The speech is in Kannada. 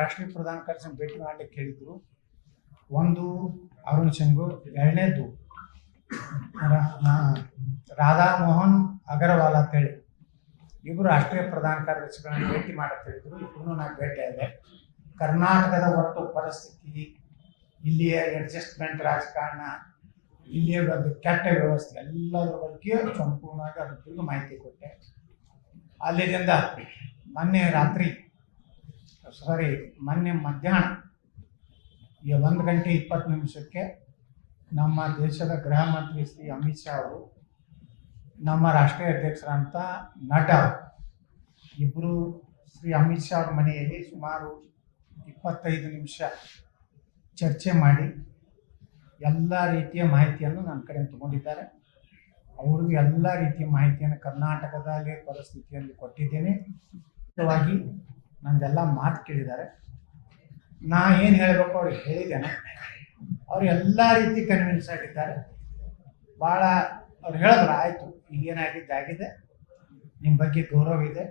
ರಾಷ್ಟ್ರೀಯ ಪ್ರಧಾನ ಕಾರ್ಯದರ್ಶಿ ಭೇಟಿ ಮಾಡಲಿಕ್ಕೆ ಹೇಳಿದ್ರು ಒಂದು ಅರುಣ್ ಸಿಂಗು ಎರಡನೇದು ರಾಧಾ ಮೋಹನ್ ಅಗರ್ವಾಲ್ ಅಂತೇಳಿ ಇಬ್ಬರು ರಾಷ್ಟ್ರೀಯ ಪ್ರಧಾನ ಕಾರ್ಯದರ್ಶಿಗಳನ್ನ ಭೇಟಿ ಮಾಡಕ್ಕೆ ಹೇಳಿದ್ರು. ಇಬ್ಬರು ನಾನು ಭೇಟಿ ಆದೆ ಕರ್ನಾಟಕದ ಒಟ್ಟು ಪರಿಸ್ಥಿತಿ ಇಲ್ಲಿಯ ಅಡ್ಜಸ್ಟ್ಮೆಂಟ್ ರಾಜಕಾರಣ, ಇಲ್ಲಿಯ ಒಂದು ಕೆಟ್ಟ ವ್ಯವಸ್ಥೆ ಎಲ್ಲದರ ಬಗ್ಗೆ ಸಂಪೂರ್ಣವಾಗಿ ಅದ್ರ ಮಾಹಿತಿ ಕೊಟ್ಟೆ. ಅಲ್ಲಿಂದ ಮೊನ್ನೆ ರಾತ್ರಿ ಸಾರಿ ಮೊನ್ನೆ ಮಧ್ಯಾಹ್ನ ಈ ಒಂದು ಗಂಟೆ ಇಪ್ಪತ್ತು ನಿಮಿಷಕ್ಕೆ ನಮ್ಮ ದೇಶದ ಗೃಹ ಮಂತ್ರಿ ಶ್ರೀ ಅಮಿತ್ ಶಾ ಅವರು, ನಮ್ಮ ರಾಷ್ಟ್ರೀಯ ಅಧ್ಯಕ್ಷರಂತ ನಟ ಇಬ್ಬರು ಶ್ರೀ ಅಮಿತ್ ಶಾ ಅವ್ರ ಮನೆಯಲ್ಲಿ ಸುಮಾರು ಇಪ್ಪತ್ತೈದು ನಿಮಿಷ ಚರ್ಚೆ ಮಾಡಿ ಎಲ್ಲ ರೀತಿಯ ಮಾಹಿತಿಯನ್ನು ನನ್ನ ಕಡೆ ತಗೊಂಡಿದ್ದಾರೆ. ಅವ್ರಿಗೂ ಎಲ್ಲ ರೀತಿಯ ಮಾಹಿತಿಯನ್ನು ಕರ್ನಾಟಕದಲ್ಲಿ ಪರಿಸ್ಥಿತಿಯಲ್ಲಿ ಕೊಟ್ಟಿದ್ದೇನೆ. ಮುಖ್ಯವಾಗಿ ನಂದೆಲ್ಲ ಮಾತು ಕೇಳಿದ್ದಾರೆ. ನಾ ಏನು ಹೇಳಬೇಕು ಅವ್ರಿಗೆ ಹೇಳಿದ್ದೇನೆ. ಅವ್ರು ಎಲ್ಲ ರೀತಿ ಕನ್ವಿನ್ಸ್ ಆಗಿದ್ದಾರೆ. ಭಾಳ ಅವ್ರು ಹೇಳಿದ್ರೆ, ಆಯಿತು ಈಗೇನಾಗಿದ್ದಾಗಿದೆ ನಿಮ್ಮ ಬಗ್ಗೆ ಗೌರವ ಇದೆ.